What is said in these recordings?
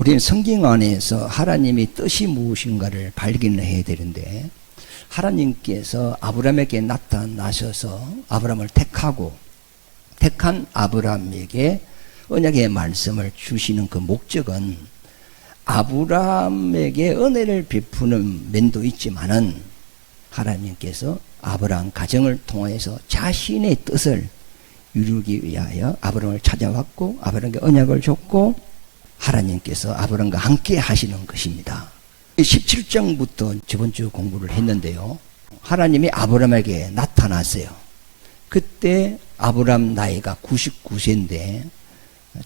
우리는 성경 안에서 하나님의 뜻이 무엇인가를 발견을 해야 되는데, 하나님께서 아브라함에게 나타나셔서 아브라함을 택한 아브라함에게 언약의 말씀을 주시는 그 목적은 아브라함에게 은혜를 베푸는 면도 있지만은 하나님께서 아브라함 가정을 통해서 자신의 뜻을 이루기 위하여 아브라함을 찾아왔고 아브라함에게 언약을 줬고 하나님께서 아브라함과 함께 하시는 것입니다. 17장부터 저번 주 공부를 했는데요. 하나님이 아브라함에게 나타났어요. 그때 아브라함 나이가 99세인데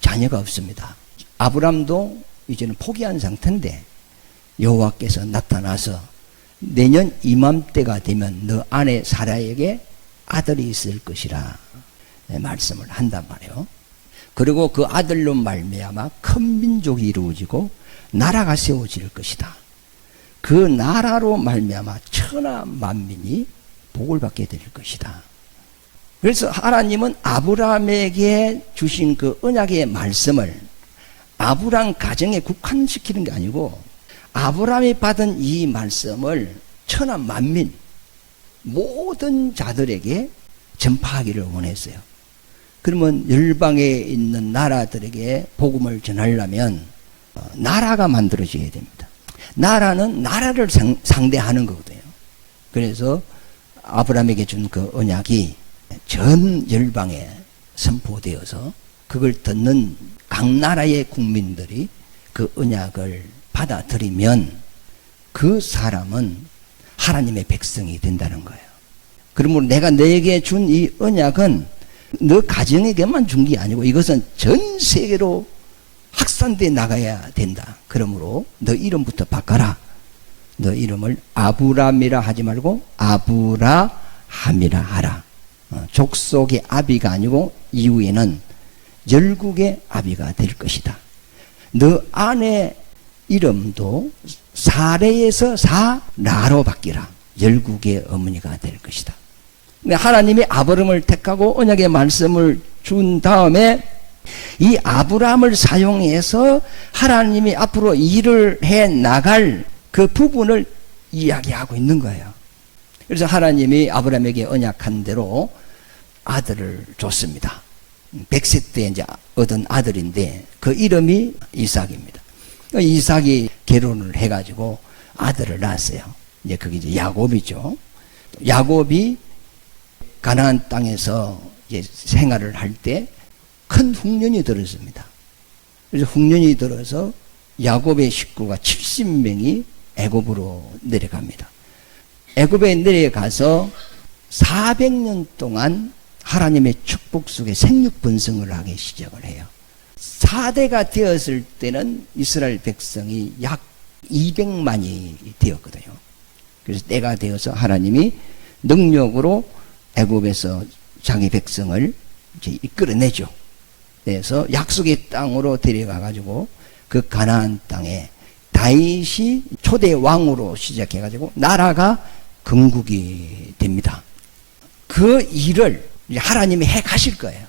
자녀가 없습니다. 아브라함도 이제는 포기한 상태인데 여호와께서 나타나서 내년 이맘때가 되면 너 아내 사라에게 아들이 있을 것이라 말씀을 한단 말이에요. 그리고 그 아들로 말미암아 큰 민족이 이루어지고 나라가 세워질 것이다. 그 나라로 말미암아 천하 만민이 복을 받게 될 것이다. 그래서 하나님은 아브라함에게 주신 그 언약의 말씀을 아브라함 가정에 국한시키는 게 아니고 아브라함이 받은 이 말씀을 천하 만민 모든 자들에게 전파하기를 원했어요. 그러면 열방에 있는 나라들에게 복음을 전하려면 나라가 만들어져야 됩니다. 나라는 나라를 상대하는 거거든요. 그래서 아브라함에게 준 그 언약이 전 열방에 선포되어서 그걸 듣는 각 나라의 국민들이 그 언약을 받아들이면 그 사람은 하나님의 백성이 된다는 거예요. 그러므로 내가 너에게 준 이 언약은 너 가정에게만 준 게 아니고 이것은 전 세계로 확산돼 나가야 된다. 그러므로 너 이름부터 바꿔라. 너 이름을 아브람이라 하지 말고 아브라함이라 하라. 족속의 아비가 아니고 이후에는 열국의 아비가 될 것이다. 너 아내 이름도 사레에서 사라로 바뀌라. 열국의 어머니가 될 것이다. 하나님이 아브라함을 택하고 언약의 말씀을 준 다음에 이 아브라함을 사용해서 하나님이 앞으로 일을 해 나갈 그 부분을 이야기하고 있는 거예요. 그래서 하나님이 아브라함에게 언약한 대로 아들을 줬습니다. 100세 때 이제 얻은 아들인데 그 이름이 이삭입니다. 이삭이 결혼을 해가지고 아들을 낳았어요. 이제 그게 이제 야곱이죠. 야곱이 가나안 땅에서 이제 생활을 할 때 큰 흉년이 들었습니다. 그래서 흉년이 들어서 야곱의 식구가 70명이 애굽으로 내려갑니다. 애굽에 내려가서 400년 동안 하나님의 축복 속에 생육 번성을 하기 시작을 해요. 4대가 되었을 때는 이스라엘 백성이 약 200만이 되었거든요. 그래서 때가 되어서 하나님이 능력으로 애굽에서 자기 백성을 이제 이끌어내죠. 그래서 약속의 땅으로 데려가 가지고 그 가나안 땅에 다윗이 초대 왕으로 시작해 가지고 나라가 건국이 됩니다. 그 일을 하나님이 해 가실 거예요.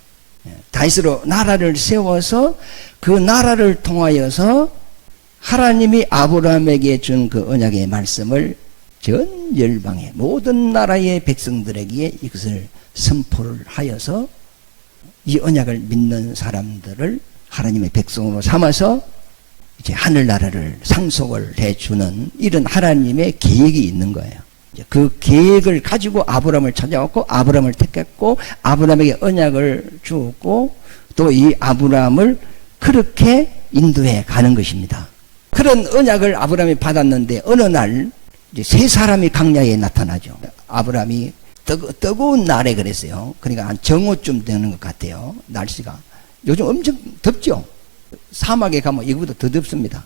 다윗으로 나라를 세워서 그 나라를 통하여서 하나님이 아브라함에게 준 그 언약의 말씀을 전 열방의 모든 나라의 백성들에게 이것을 선포를 하여서 이 언약을 믿는 사람들을 하나님의 백성으로 삼아서 이제 하늘나라를 상속을 해주는 이런 하나님의 계획이 있는 거예요. 그 계획을 가지고 아브라함을 찾아왔고 아브라함을 택했고 아브라함에게 언약을 주었고 또 이 아브라함을 그렇게 인도해 가는 것입니다. 그런 언약을 아브라함이 받았는데 어느 날 이제 세 사람이 강야에 나타나죠. 아브라함이 뜨거운 날에 그랬어요. 그러니까 한 정오쯤 되는 것 같아요. 날씨가 요즘 엄청 덥죠. 사막에 가면 이거보다 더 덥습니다.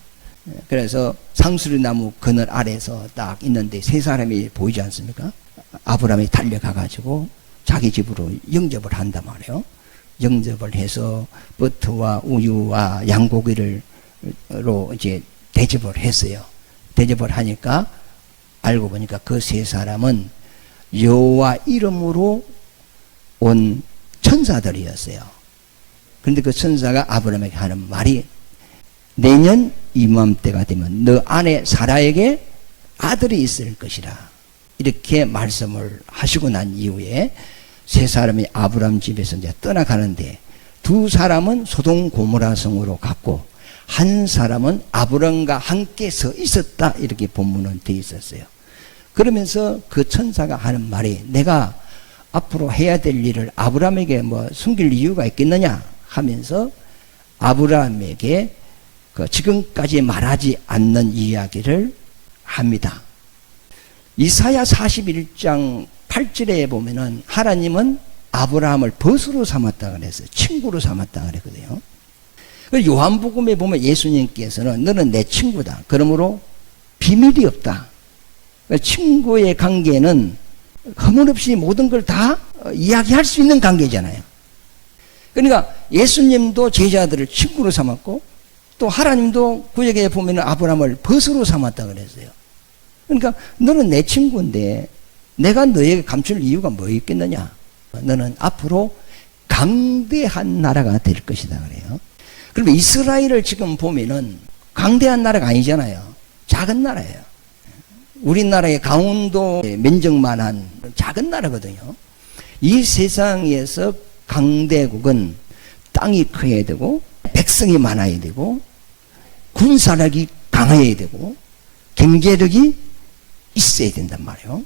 그래서 상수리나무 그늘 아래서 딱 있는데 세 사람이 보이지 않습니까? 아브라함이 달려가 가지고 자기 집으로 영접을 한단 말이에요. 영접을 해서 버터와 우유와 양고기로 이제 대접을 했어요. 대접을 하니까 알고 보니까 그 세 사람은 여호와 이름으로 온 천사들이었어요. 그런데 그 천사가 아브라함에게 하는 말이 내년 이맘때가 되면 너 아내 사라에게 아들이 있을 것이라. 이렇게 말씀을 하시고 난 이후에 세 사람이 아브람 집에서 이제 떠나가는데 두 사람은 소돔 고모라 성으로 갔고 한 사람은 아브람과 함께 서 있었다. 이렇게 본문은 되어 있었어요. 그러면서 그 천사가 하는 말이 내가 앞으로 해야 될 일을 아브람에게 뭐 숨길 이유가 있겠느냐 하면서 아브람에게 그 지금까지 말하지 않는 이야기를 합니다. 이사야 41장 8절에 보면은 하나님은 아브라함을 벗으로 삼았다 그랬어요. 친구로 삼았다 그랬거든요. 요한복음에 보면 예수님께서는 너는 내 친구다. 그러므로 비밀이 없다. 친구의 관계는 허물없이 모든 걸 다 이야기할 수 있는 관계잖아요. 그러니까 예수님도 제자들을 친구로 삼았고 또 하나님도 구약에 보면 아브라함을 벗으로 삼았다 그랬어요. 그러니까 너는 내 친구인데 내가 너에게 감출 이유가 뭐 있겠느냐. 너는 앞으로 강대한 나라가 될 것이다 그래요. 그러면 이스라엘을 지금 보면은 강대한 나라가 아니잖아요. 작은 나라예요. 우리나라의 강원도 면적만한 작은 나라거든요. 이 세상에서 강대국은 땅이 커야 되고 백성이 많아야 되고 군사력이 강해야 되고 경제력이 있어야 된단 말이에요.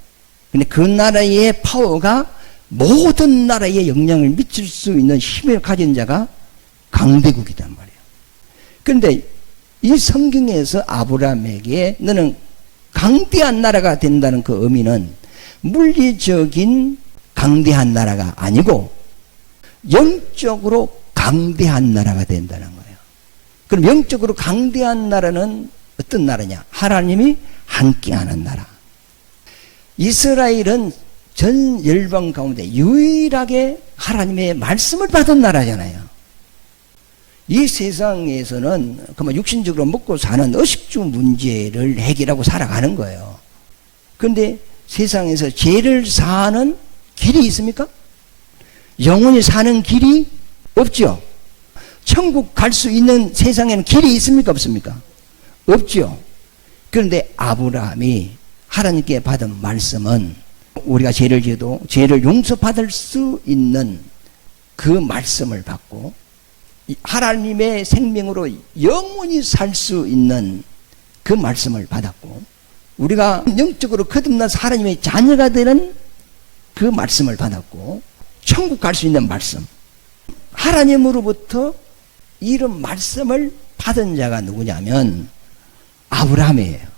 근데 그 나라의 파워가 모든 나라에 영향을 미칠 수 있는 힘을 가진 자가 강대국이단 말이에요. 그런데 이 성경에서 아브라함에게 너는 강대한 나라가 된다는 그 의미는 물리적인 강대한 나라가 아니고 영적으로 강대한 나라가 된다는 거예요. 그럼 영적으로 강대한 나라는 어떤 나라냐? 하나님이 함께하는 나라. 이스라엘은 전 열방 가운데 유일하게 하나님의 말씀을 받은 나라잖아요. 이 세상에서는 그만 육신적으로 먹고 사는 의식주 문제를 해결하고 살아가는 거예요. 그런데 세상에서 죄를 사하는 길이 있습니까? 영원히 사는 길이 없죠. 천국 갈 수 있는 세상에는 길이 있습니까? 없습니까? 없죠. 그런데 아브라함이 하나님께 받은 말씀은 우리가 죄를 지어도 죄를 용서받을 수 있는 그 말씀을 받고 하나님의 생명으로 영원히 살 수 있는 그 말씀을 받았고 우리가 영적으로 거듭나서 하나님의 자녀가 되는 그 말씀을 받았고 천국 갈 수 있는 말씀, 하나님으로부터 이런 말씀을 받은 자가 누구냐면 아브라함이에요.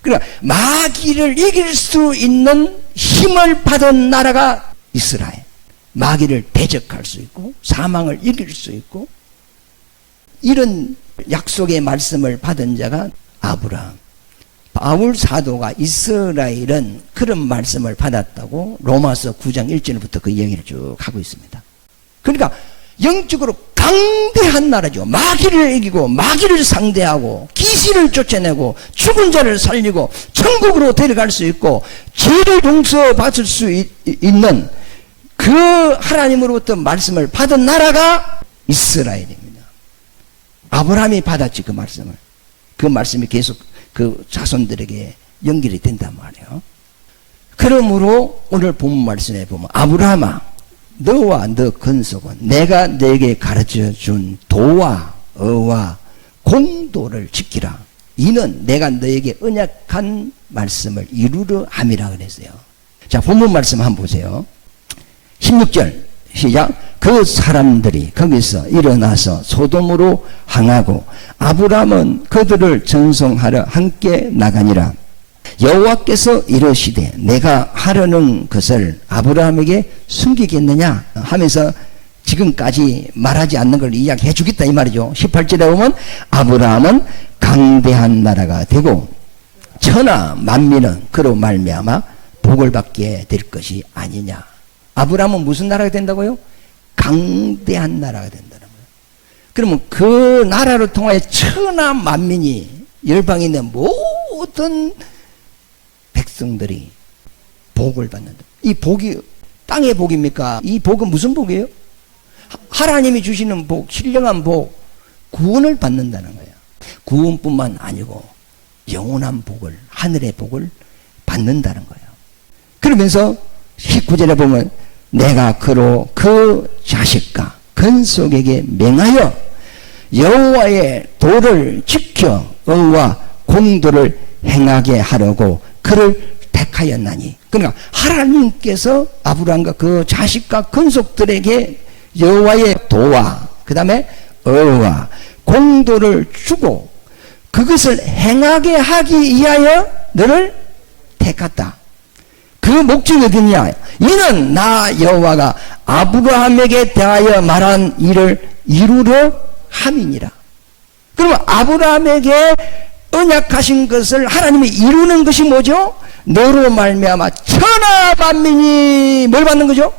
그러니까 마귀를 이길 수 있는 힘을 받은 나라가 이스라엘. 마귀를 대적할 수 있고 사망을 이길 수 있고 이런 약속의 말씀을 받은 자가 아브라함. 바울 사도가 이스라엘은 그런 말씀을 받았다고 로마서 9장 1절부터 그 이야기를 쭉 하고 있습니다. 그러니까 영적으로 강대한 나라죠. 마귀를 이기고 마귀를 상대하고 귀신을 쫓아내고 죽은 자를 살리고 천국으로 데려갈 수 있고 죄를 용서받을 수 있는 그 하나님으로부터 말씀을 받은 나라가 이스라엘입니다. 아브라함이 받았지 그 말씀을. 그 말씀이 계속 그 자손들에게 연결이 된단 말이에요. 그러므로 오늘 본문 말씀에 보면 아브라함아 너와 너 건속은 내가 너에게 가르쳐준 도와 어와 공도를 지키라. 이는 내가 너에게 언약한 말씀을 이루려 함이라 그랬어요. 자 본문 말씀 한번 보세요. 16절 시작. 그 사람들이 거기서 일어나서 소돔으로 향하고 아브라함은 그들을 전송하러 함께 나가니라. 여호와께서 이르시되 내가 하려는 것을 아브라함에게 숨기겠느냐 하면서 지금까지 말하지 않는 걸 이야기해 주겠다 이 말이죠. 18절에 보면 아브라함은 강대한 나라가 되고 천하 만민은 그로 말미암아 복을 받게 될 것이 아니냐. 아브라함은 무슨 나라가 된다고요? 강대한 나라가 된다는 거예요. 그러면 그 나라를 통하여 천하 만민이 열방에 있는 모든 백성들이 복을 받는다. 이 복이 땅의 복입니까? 이 복은 무슨 복이에요? 하나님이 주시는 복, 신령한 복, 구원을 받는다는 거예요. 구원뿐만 아니고 영원한 복을, 하늘의 복을 받는다는 거예요. 그러면서 19절에 보면 내가 그로 그 자식과 근속에게 명하여 여호와의 도를 지켜 의와 공도를 행하게 하려고 그를 택하였나니. 그러니까 하나님께서 아브라함과 그 자식과 근속들에게 여호와의 도와 그 다음에 의와 공도를 주고 그것을 행하게 하기 위하여 너를 택했다. 그 목적이 어디냐? 이는 나 여호와가 아브라함에게 대하여 말한 일을 이루려 함이니라. 그러면 아브라함에게 언약하신 것을 하나님이 이루는 것이 뭐죠? 너로 말미암아 천하 만민이 뭘 받는 거죠?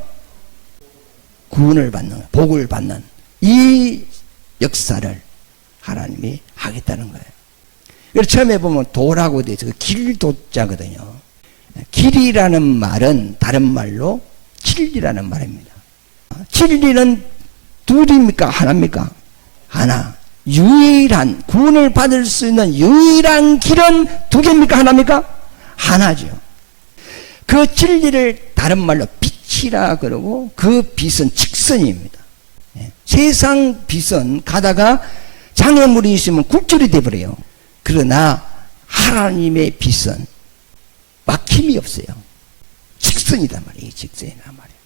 구원을 받는, 복을 받는 이 역사를 하나님이 하겠다는 거예요. 그래서 처음에 보면 도라고 되어 있어요. 길도자거든요. 길이라는 말은 다른 말로 진리라는 말입니다. 진리는 둘입니까? 하나입니까? 하나. 유일한, 구원을 받을 수 있는 유일한 길은 두 개입니까? 하나입니까? 하나죠. 그 진리를 다른 말로 빛이라 그러고 그 빛은 직선입니다. 세상 빛은 가다가 장애물이 있으면 굴절이 되어버려요. 그러나 하나님의 빛은 막힘이 없어요. 직선이란 말이에요. 직선이란 말이에요.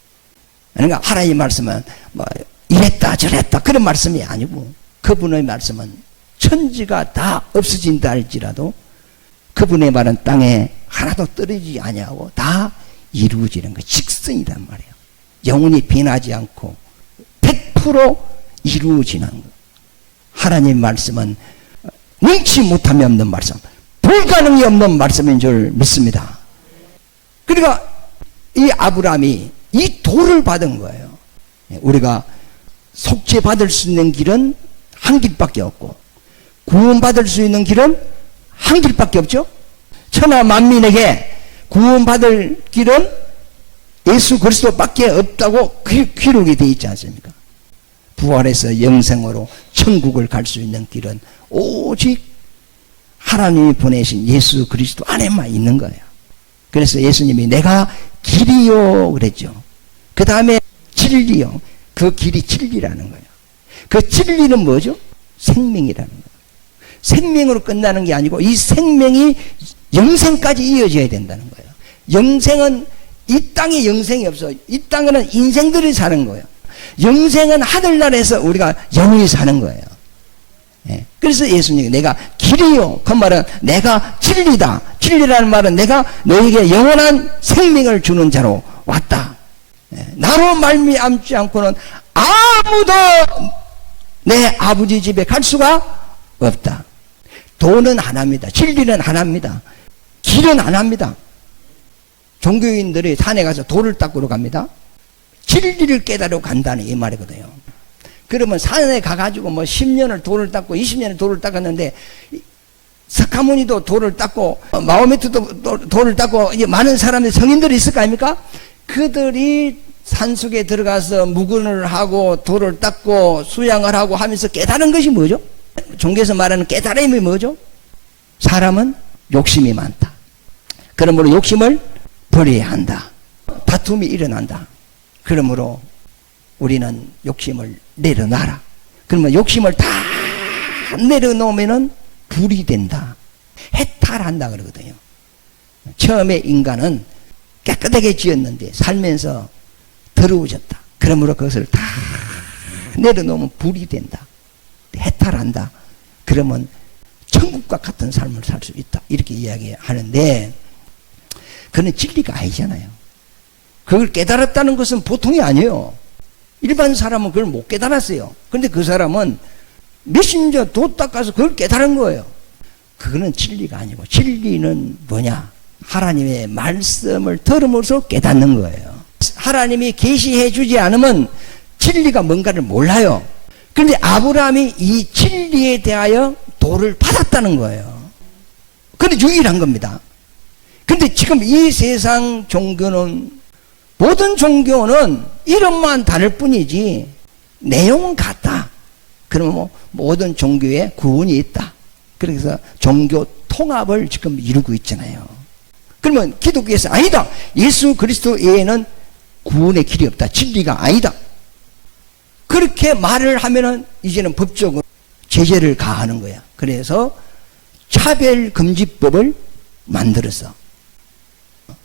그러니까 하나님의 말씀은 뭐 이랬다 저랬다 그런 말씀이 아니고 그분의 말씀은 천지가 다 없어진다 할지라도 그분의 말은 땅에 하나도 떨어지지 아니하고 다 이루어지는 거 직선이란 말이에요. 영원히 변하지 않고 100% 이루어지는 거. 하나님의 말씀은 능치 못함이 없는 말씀, 불가능이 없는 말씀인 줄 믿습니다. 그러니까 이 아브라함이 이 도를 받은 거예요. 우리가 속죄받을 수 있는 길은 한 길밖에 없고 구원받을 수 있는 길은 한 길밖에 없죠. 천하 만민에게 구원받을 길은 예수 그리스도밖에 없다고 기록이 되어 있지 않습니까? 부활해서 영생으로 천국을 갈 수 있는 길은 오직 하나님이 보내신 예수 그리스도 안에만 있는 거예요. 그래서 예수님이 내가 길이요 그랬죠. 그 다음에 진리요. 그 길이 진리라는 거예요. 그 진리는 뭐죠? 생명이라는 거예요. 생명으로 끝나는 게 아니고 이 생명이 영생까지 이어져야 된다는 거예요. 영생은 이 땅에 영생이 없어. 이 땅에는 인생들이 사는 거예요. 영생은 하늘나라에서 우리가 영원히 사는 거예요. 예. 그래서 예수님이 내가 길이요. 그 말은 내가 진리다. 진리라는 말은 내가 너에게 영원한 생명을 주는 자로 왔다. 예. 나로 말미암지 않고는 아무도 내 아버지 집에 갈 수가 없다. 도는 하나입니다. 진리는 하나입니다. 길은 하나입니다. 종교인들이 산에 가서 돌을 닦으러 갑니다. 진리를 깨달으러 간다는 이 말이거든요. 그러면 산에 가가지고 뭐 10년을 돌을 닦고 20년을 돌을 닦았는데 사카모니도 돌을 닦고 마호메트도 돌을 닦고 이제 많은 사람들이 성인들이 있을 거 아닙니까? 그들이 산속에 들어가서 묵은을 하고 돌을 닦고 수양을 하고 하면서 깨달은 것이 뭐죠? 종교에서 말하는 깨달음이 뭐죠? 사람은 욕심이 많다. 그러므로 욕심을 버려야 한다. 다툼이 일어난다. 그러므로 우리는 욕심을 내려놔라. 그러면 욕심을 다 내려놓으면은 불이 된다. 해탈한다 그러거든요. 처음에 인간은 깨끗하게 지었는데 살면서 더러워졌다. 그러므로 그것을 다 내려놓으면 불이 된다. 해탈한다. 그러면 천국과 같은 삶을 살 수 있다. 이렇게 이야기하는데 그건 진리가 아니잖아요. 그걸 깨달았다는 것은 보통이 아니에요. 일반 사람은 그걸 못 깨달았어요. 그런데 그 사람은 몇십 년 도 닦아서 그걸 깨달은 거예요. 그거는 진리가 아니고 진리는 뭐냐? 하나님의 말씀을 들음으로써 깨닫는 거예요. 하나님이 계시해 주지 않으면 진리가 뭔가를 몰라요. 그런데 아브라함이 이 진리에 대하여 도를 받았다는 거예요. 그런데 유일한 겁니다. 그런데 지금 이 세상 종교는 모든 종교는 이름만 다를 뿐이지 내용은 같다. 그러면 뭐 모든 종교에 구원이 있다. 그래서 종교 통합을 지금 이루고 있잖아요. 그러면 기독교에서 아니다, 예수 그리스도 외에는 구원의 길이 없다, 진리가 아니다, 그렇게 말을 하면은 이제는 법적으로 제재를 가하는 거야. 그래서 차별금지법을 만들었어.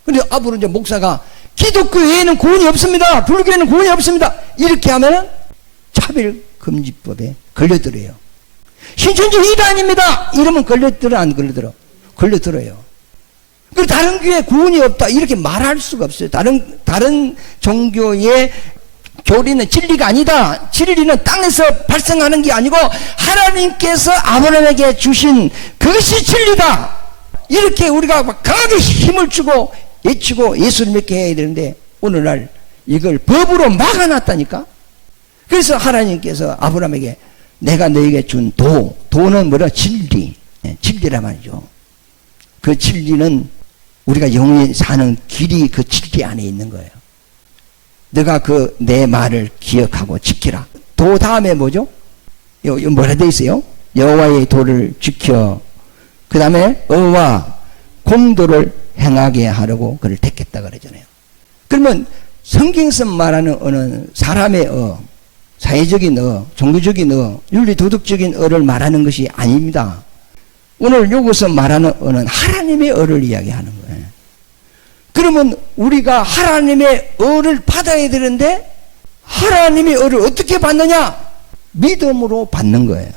근데 앞으로 이제 목사가 기독교 외에는 구원이 없습니다, 불교에는 구원이 없습니다, 이렇게 하면은 차별금지법에 걸려들어요. 신천지 이단입니다 이러면 걸려들어, 안 걸려들어? 걸려들어요. 그리고 다른 교회에 구원이 없다 이렇게 말할 수가 없어요. 다른 종교의 교리는 진리가 아니다, 진리는 땅에서 발생하는 게 아니고 하나님께서 아브라함에게 주신 그것이 진리다, 이렇게 우리가 막 강하게 힘을 주고 외치고 예수를 믿게 해야 되는데 오늘날 이걸 법으로 막아놨다니까. 그래서 하나님께서 아브라함에게 내가 너에게 준 도는 뭐라? 진리, 진리란 말이죠. 그 진리는 우리가 영원히 사는 길이 그 진리 안에 있는 거예요. 너가 그 내 말을 기억하고 지키라. 도 다음에 뭐죠? 여기 뭐라 돼 있어요? 여호와의 도를 지켜, 그 다음에 어와 공도를 행하게 하려고 그를 택했다 그러잖아요. 그러면 성경에서 말하는 어는 사람의 사회적인 종교적인 윤리 도덕적인 어를 말하는 것이 아닙니다. 오늘 여기서 말하는 어는 하나님의 어를 이야기하는 거예요. 그러면 우리가 하나님의 어를 받아야 되는데 하나님의 어를 어떻게 받느냐? 믿음으로 받는 거예요.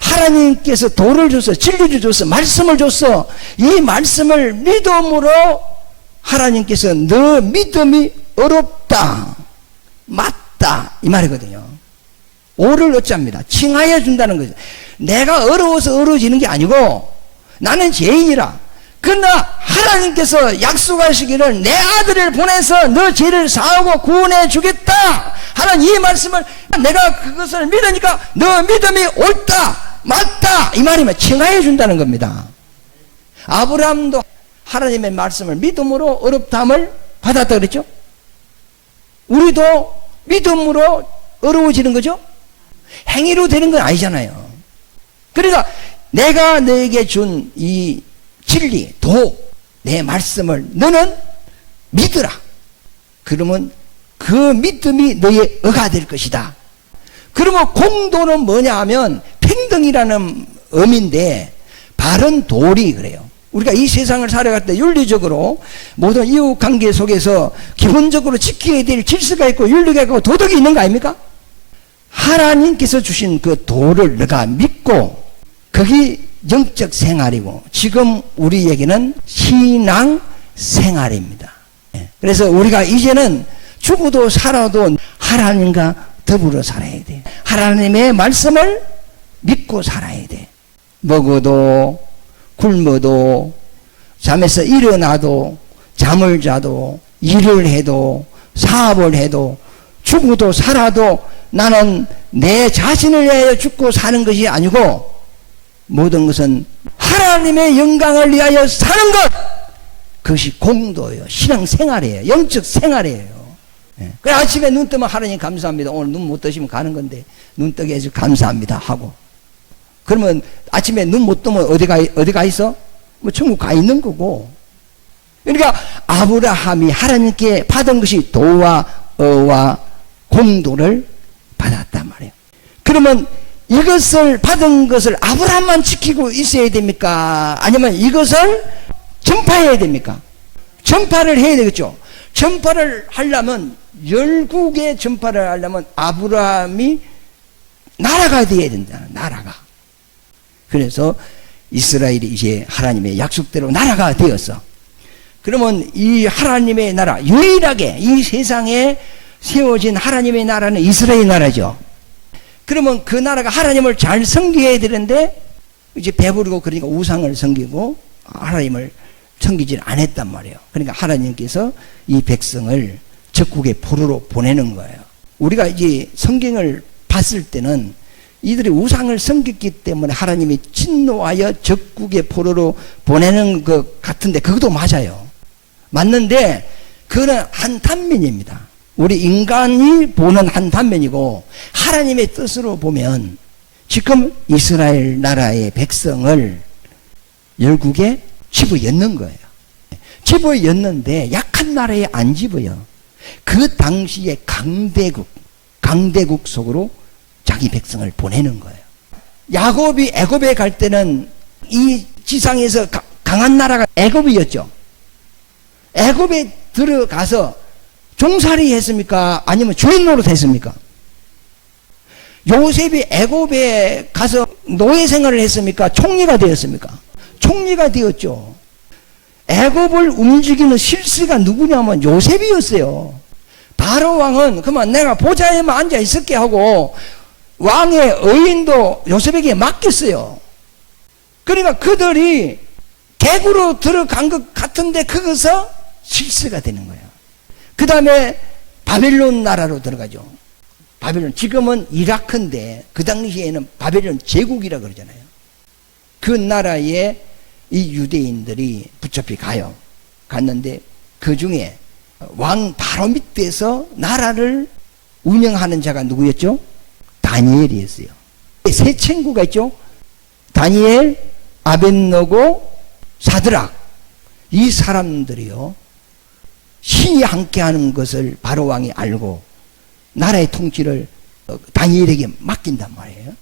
하나님께서 도를 줬어, 진리를 줬어, 말씀을 줬어. 이 말씀을 믿음으로 하나님께서 너 믿음이 어렵다, 맞다 이 말이거든요. 오를 어짭니다. 칭하여 준다는 거죠. 내가 어려워서 어려워지는 게 아니고 나는 죄인이라. 그러나 하나님께서 약속하시기를 내 아들을 보내서 너 죄를 사하고 구원해 주겠다 하는 이 말씀을 내가 그것을 믿으니까 너 믿음이 옳다, 맞다 이 말이면 칭하여 준다는 겁니다. 아브라함도 하나님의 말씀을 믿음으로 어렵다함을 받았다 그랬죠. 우리도 믿음으로 어려워지는 거죠. 행위로 되는 건 아니잖아요. 그러니까 내가 너에게 준 이 진리, 내 말씀을 너는 믿으라. 그러면 그 믿음이 너의 어가 될 것이다. 그러면 공도는 뭐냐 하면 평등이라는 의미인데 바른 도리 그래요. 우리가 이 세상을 살아갈 때 윤리적으로 모든 이웃관계 속에서 기본적으로 지켜야 될 질서가 있고 윤리가 있고 도덕이 있는 거 아닙니까? 하나님께서 주신 그 도를 내가 믿고 그게 영적 생활이고 지금 우리에게는 신앙 생활입니다. 그래서 우리가 이제는 죽어도 살아도 하나님과 더불어 살아야 돼. 하나님의 말씀을 믿고 살아야 돼. 먹어도 굶어도 잠에서 일어나도 잠을 자도 일을 해도 사업을 해도 죽어도 살아도 나는 내 자신을 위하여 죽고 사는 것이 아니고 모든 것은 하나님의 영광을 위하여 사는 것, 그것이 공도예요. 신앙생활이에요. 영적 생활이에요. 그래 아침에 눈 뜨면 하나님 감사합니다. 오늘 눈 못 뜨시면 가는 건데 눈 뜨게 해서 감사합니다 하고, 그러면 아침에 눈 못 뜨면 어디가 있어? 뭐 천국 가 있는 거고. 그러니까 아브라함이 하나님께 받은 것이 도와 어와 공도를 받았단 말이에요. 그러면 이것을 받은 것을 아브라함만 지키고 있어야 됩니까? 아니면 이것을 전파해야 됩니까? 전파를 해야 되겠죠. 전파를 하려면, 열국의 전파를 하려면 아브라함이 나라가 되어야 된다. 나라가. 그래서 이스라엘이 이제 하나님의 약속대로 나라가 되었어. 그러면 이 하나님의 나라, 유일하게 이 세상에 세워진 하나님의 나라는 이스라엘 나라죠. 그러면 그 나라가 하나님을 잘 섬겨야 되는데 이제 배부르고 그러니까 우상을 섬기고 하나님을 섬기질 않았단 말이에요. 그러니까 하나님께서 이 백성을 적국의 포로로 보내는 거예요. 우리가 이제 성경을 봤을 때는 이들이 우상을 섬겼기 때문에 하나님이 진노하여 적국의 포로로 보내는 것 같은데 그것도 맞아요. 맞는데 그거는 한 단면입니다. 우리 인간이 보는 한 단면이고 하나님의 뜻으로 보면 지금 이스라엘 나라의 백성을 열국에 집어였는 거예요. 집어였는데 약한 나라에 안 집어요. 그 당시에 강대국 속으로 자기 백성을 보내는 거예요. 야곱이 애굽에 갈 때는 이 지상에서 강한 나라가 애굽이었죠. 애굽에 들어가서 종살이 했습니까? 아니면 주인 노릇 했습니까? 요셉이 애굽에 가서 노예 생활을 했습니까? 총리가 되었습니까? 총리가 되었죠. 애굽을 움직이는 실세가 누구냐면 요셉이었어요. 바로 왕은 그만 내가 보좌에만 앉아 있을게 하고 왕의 의인도 요셉에게 맡겼어요. 그러니까 그들이 객으로 들어간 것 같은데 거기서 실세가 되는 거예요. 그 다음에 바벨론 나라로 들어가죠. 바벨론, 지금은 이라크인데 그 당시에는 바벨론 제국이라 그러잖아요. 그 나라에 이 유대인들이 붙잡히 가요. 갔는데 그 중에 왕 바로 밑에서 나라를 운영하는 자가 누구였죠? 다니엘이었어요. 세 친구가 있죠? 다니엘, 아벳노고, 사드락. 이 사람들이요, 신이 함께하는 것을 바로 왕이 알고 나라의 통치를 다니엘에게 맡긴단 말이에요.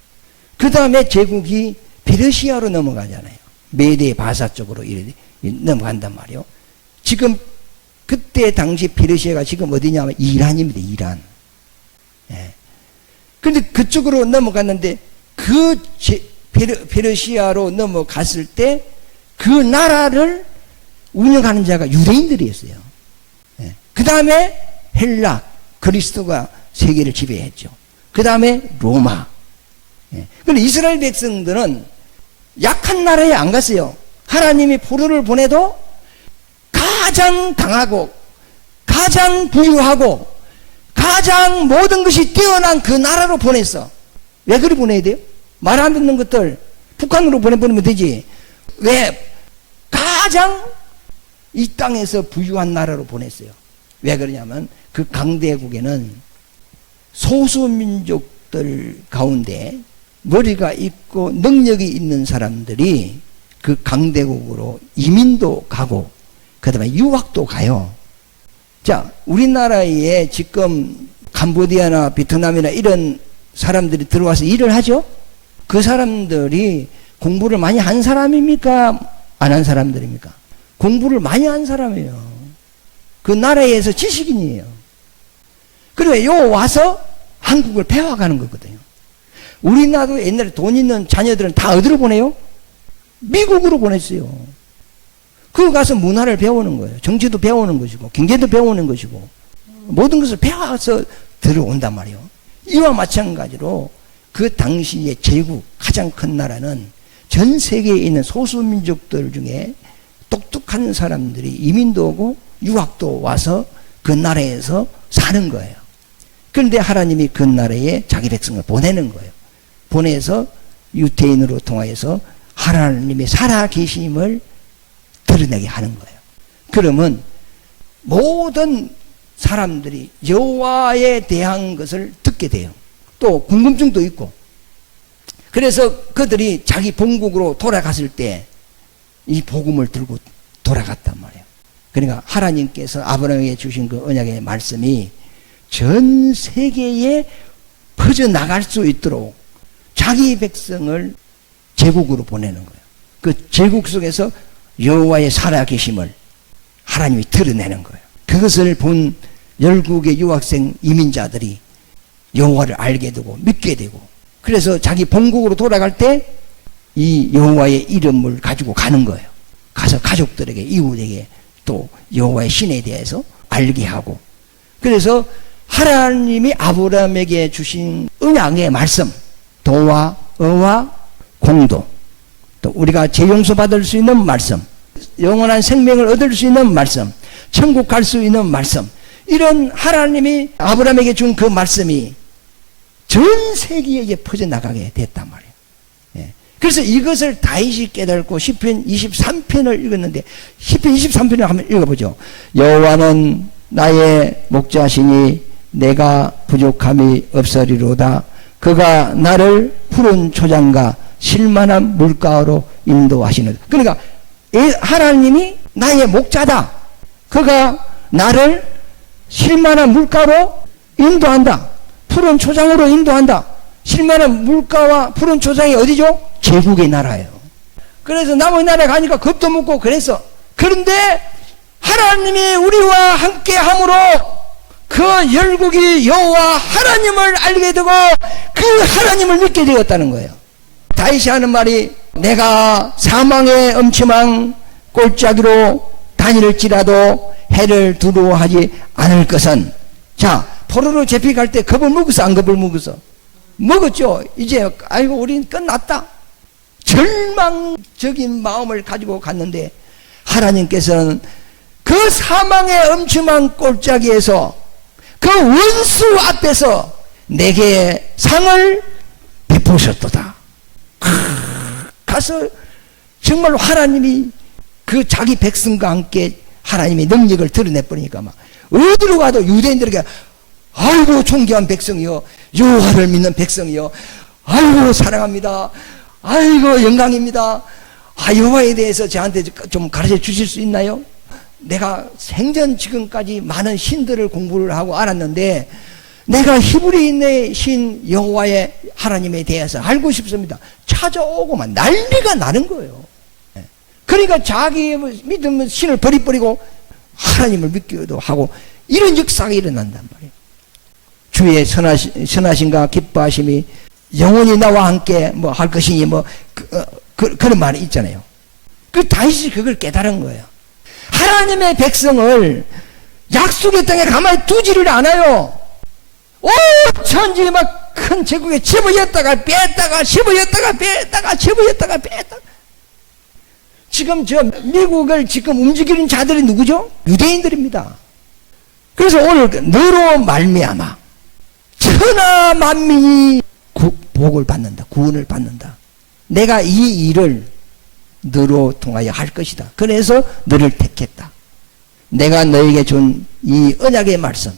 그 다음에 제국이 페르시아로 넘어가잖아요. 메데 바사 쪽으로 넘어간단 말이에요. 지금 그때 당시 페르시아가 지금 어디냐면 이란입니다. 이란. 그런데 그쪽으로 넘어갔는데 그 페르시아로 넘어갔을 때 그 나라를 운영하는 자가 유대인들이었어요. 그 다음에 헬라, 그리스도가 세계를 지배했죠. 그 다음에 로마. 그런데 이스라엘 백성들은 약한 나라에 안 갔어요. 하나님이 포로를 보내도 가장 강하고 가장 부유하고 가장 모든 것이 뛰어난 그 나라로 보냈어. 왜 그리 보내야 돼요? 말 안 듣는 것들 북한으로 보내버리면 되지. 왜? 가장 이 땅에서 부유한 나라로 보냈어요. 왜 그러냐면 그 강대국에는 소수민족들 가운데 머리가 있고 능력이 있는 사람들이 그 강대국으로 이민도 가고 그 다음에 유학도 가요. 자, 우리나라에 지금 캄보디아나 베트남이나 이런 사람들이 들어와서 일을 하죠. 그 사람들이 공부를 많이 한 사람입니까? 안 한 사람들입니까? 공부를 많이 한 사람이에요. 그 나라에서 지식인이에요. 그래 요 와서 한국을 배워가는 거거든요. 우리나라도 옛날에 돈 있는 자녀들은 다 어디로 보내요? 미국으로 보냈어요. 거기 가서 문화를 배우는 거예요. 정치도 배우는 것이고 경제도 배우는 것이고 모든 것을 배워서 들어온단 말이에요. 이와 마찬가지로 그 당시의 제국 가장 큰 나라는 전 세계에 있는 소수민족들 중에 똑똑한 사람들이 이민도 오고 유학도 와서 그 나라에서 사는 거예요. 그런데 하나님이 그 나라에 자기 백성을 보내는 거예요. 보내서 유태인으로 통하여서 하나님의 살아계심을 드러내게 하는 거예요. 그러면 모든 사람들이 여호와에 대한 것을 듣게 돼요. 또 궁금증도 있고. 그래서 그들이 자기 본국으로 돌아갔을 때 이 복음을 들고 돌아갔단 말이에요. 그러니까 하나님께서 아브라함에게 주신 그 언약의 말씀이 전 세계에 퍼져나갈 수 있도록 자기 백성을 제국으로 보내는 거예요. 그 제국 속에서 여호와의 살아계심을 하나님이 드러내는 거예요. 그것을 본 열국의 유학생 이민자들이 여호와를 알게 되고 믿게 되고, 그래서 자기 본국으로 돌아갈 때 이 여호와의 이름을 가지고 가는 거예요. 가서 가족들에게, 이웃에게 또 여호와의 신에 대해서 알게 하고, 그래서 하나님이 아브라함에게 주신 언약의 말씀, 도와 어와 공도, 또 우리가 재용서 받을 수 있는 말씀, 영원한 생명을 얻을 수 있는 말씀, 천국 갈 수 있는 말씀, 이런 하나님이 아브라함에게 준 그 말씀이 전 세계에 퍼져나가게 됐단 말이에요. 예. 그래서 이것을 다윗이 깨닫고 시편 23편을 읽었는데, 시편 23편을 한번 읽어보죠. 여호와는 나의 목자시니 내가 부족함이 없으리로다. 그가 나를 푸른 초장과 실만한 물가로 인도하시는. 그러니까 하나님이 나의 목자다. 그가 나를 실만한 물가로 인도한다. 푸른 초장으로 인도한다. 실만한 물가와 푸른 초장이 어디죠? 제국의 나라예요. 그래서 남의 나라에 가니까 겁도 먹고 그랬어. 그런데 하나님이 우리와 함께 함으로 그 열국이 여호와 하나님을 알게 되고 그 하나님을 믿게 되었다는 거예요. 다윗이 하는 말이 내가 사망의 엄침한 골짜기로 다닐지라도 해를 두려워하지 않을 것은. 자, 포로로 잡혀갈 때 겁을 먹었어, 안 겁을 먹었어? 먹었죠. 이제 아이고 우린 끝났다. 절망적인 마음을 가지고 갔는데 하나님께서는 그 사망의 엄침한 골짜기에서 그 원수 앞에서 내게 상을 베푸셨도다. 가서 정말 하나님이 그 자기 백성과 함께 하나님의 능력을 드러내버리니까 막 어디로 가도 유대인들에게 아이고 존귀한 백성이요, 여호와를 믿는 백성이요, 아이고 사랑합니다, 아이고 영광입니다. 여호와에 대해서 저한테 좀 가르쳐 주실 수 있나요? 내가 생전 지금까지 많은 신들을 공부를 하고 알았는데 내가 히브리인의 신 여호와의 하나님에 대해서 알고 싶습니다. 찾아오고만 난리가 나는 거예요. 그러니까 자기 믿는 신을 버리고 하나님을 믿기도 하고 이런 역사가 일어난단 말이에요. 주의 선하심과 기뻐하심이 영원히 나와 함께 뭐 할 것이니 뭐 그런 말이 있잖아요. 그 다윗이 그걸 깨달은 거예요. 하나님의 백성을 약속의 땅에 가만히 두지를 않아요. 천지 막 큰 제국에 집어였다가 뺐다가 집어였다가 뺐다가 집어였다가 뺐다가. 지금 저 미국을 지금 움직이는 자들이 누구죠? 유대인들입니다. 그래서 오늘 너로 말미암아 천하 만민이 복을 받는다, 구원을 받는다. 내가 이 일을 너로 통하여 할 것이다. 그래서 너를 택했다. 내가 너에게 준 이 언약의 말씀,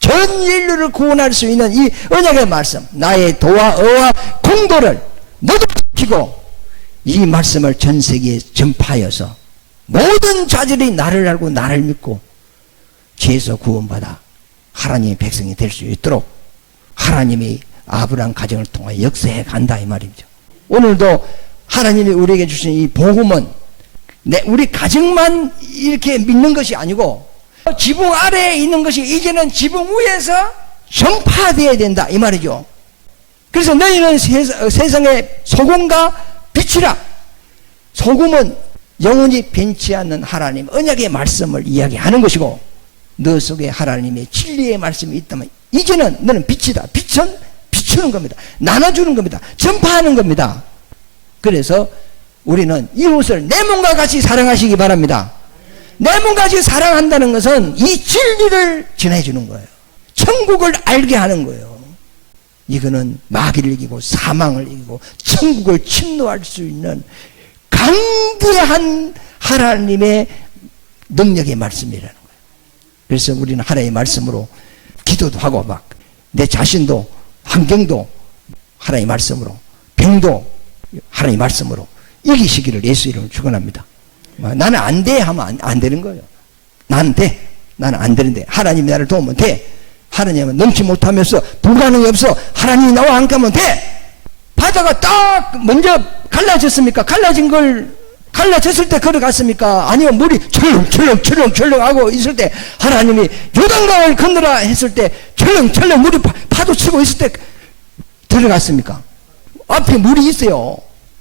전 인류를 구원할 수 있는 이 언약의 말씀, 나의 도와 의와 공도를 너도 지키고 이 말씀을 전 세계에 전파하여서 모든 자들이 나를 알고 나를 믿고 죄에서 구원받아 하나님의 백성이 될 수 있도록 하나님이 아브라함 가정을 통하여 역사해 간다 이 말이죠. 오늘도 하나님이 우리에게 주신 이 복음은 우리 가정만 이렇게 믿는 것이 아니고 지붕 아래에 있는 것이 이제는 지붕 위에서 전파되어야 된다 이 말이죠. 그래서 너희는 세상의 소금과 빛이라. 소금은 영원히 변치 않는 하나님 언약의 말씀을 이야기하는 것이고 너 속에 하나님의 진리의 말씀이 있다면 이제는 너는 빛이다. 빛은 비추는 겁니다. 나눠주는 겁니다. 전파하는 겁니다. 그래서 우리는 이웃을 내 몸과 같이 사랑하시기 바랍니다. 내 몸과 같이 사랑한다는 것은 이 진리를 전해주는 거예요. 천국을 알게 하는 거예요. 이거는 마귀를 이기고 사망을 이기고 천국을 침노할 수 있는 강대한 하나님의 능력의 말씀이라는 거예요. 그래서 우리는 하나님의 말씀으로 기도도 하고 막 내 자신도 환경도 하나님의 말씀으로 병도 하나님의 말씀으로 이기시기를 예수 이름으로 축원합니다. 나는 안 돼 하면 안 되는 거예요. 나는 돼. 나는 안 되는데 하나님이 나를 도우면 돼. 하나님은 넘지 못하면서 불가능이 없어. 하나님이 나와 함께 하면 돼. 바다가 딱 먼저 갈라졌습니까? 갈라졌을 때 걸어갔습니까? 아니면 물이 철렁철렁 하고 있을 때 하나님이 요단강을 건너라 했을 때 철렁철렁 물이 파도 치고 있을 때 들어갔습니까? 앞에 물이 있어요.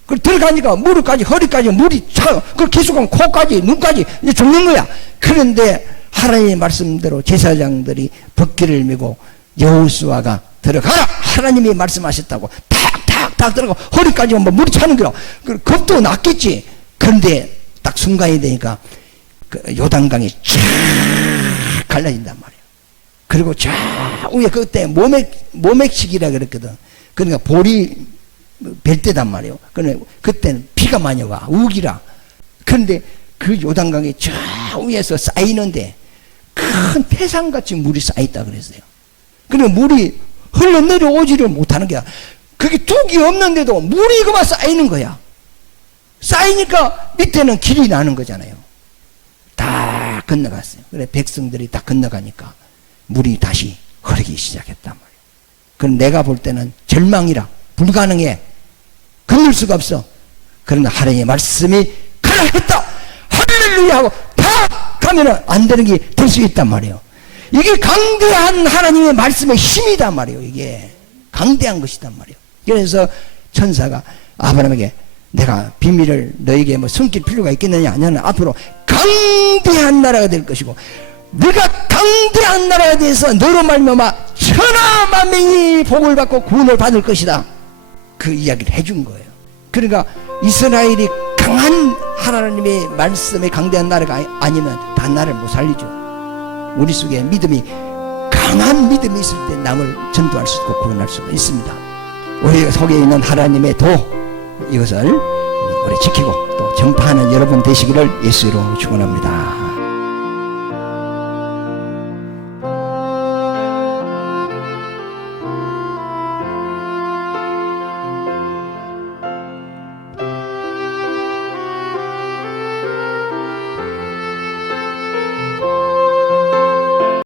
그 들어가니까 무릎까지 허리까지 물이 차. 그 계속하면 코까지 눈까지 이제 죽는 거야. 그런데 하나님의 말씀대로 제사장들이 벗기를 메고 여호수아가 들어가라 하나님이 말씀하셨다고 탁탁탁 들어가고 허리까지 뭐 물이 차는 거라. 그 겁도 났겠지. 그런데 딱 순간이 되니까 그 요단강이 쫙 갈라진단 말이야. 그리고 쫙 위에 그때 모맥식이라 그랬거든. 그러니까 볼이 뵐 때단 말이에요. 그때는 비가 많이 와 우기라. 그런데 그 요단강이 저 위에서 쌓이는데 큰 태산같이 물이 쌓였다 그랬어요. 그리고 물이 흘러내려오지를 못하는 거야. 그게 둑이 없는데도 물이 그만 쌓이는 거야. 쌓이니까 밑에는 길이 나는 거잖아요. 다 건너갔어요. 그래 백성들이 다 건너가니까 물이 다시 흐르기 시작했단 말이에요. 그럼 내가 볼 때는 절망이라 불가능해. 건널 수가 없어. 그러나 하나님의 말씀이 가라 했다. 할렐루야 하고 다 가면은 안 되는 게 될 수 있단 말이에요. 이게 강대한 하나님의 말씀의 힘이단 말이에요. 이게 강대한 것이단 말이에요. 그래서 천사가 아브라함에게 내가 비밀을 너에게 뭐 숨길 필요가 있겠느냐 아니면 앞으로 강대한 나라가 될 것이고 네가 강대한 나라에 대해서 너로 말미암아 천하 만민이 복을 받고 구원을 받을 것이다. 그 이야기를 해준 거예요. 그러니까 이스라엘이 강한 하나님의 말씀에 강대한 나라가 아니면 단 나라를 못 살리죠. 우리 속에 믿음이 강한 믿음이 있을 때 남을 전도할 수 있고 구원할 수가 있습니다. 우리 속에 있는 하나님의 도 이것을 우리 지키고 또 전파하는 여러분 되시기를 예수 이름으로 축원합니다.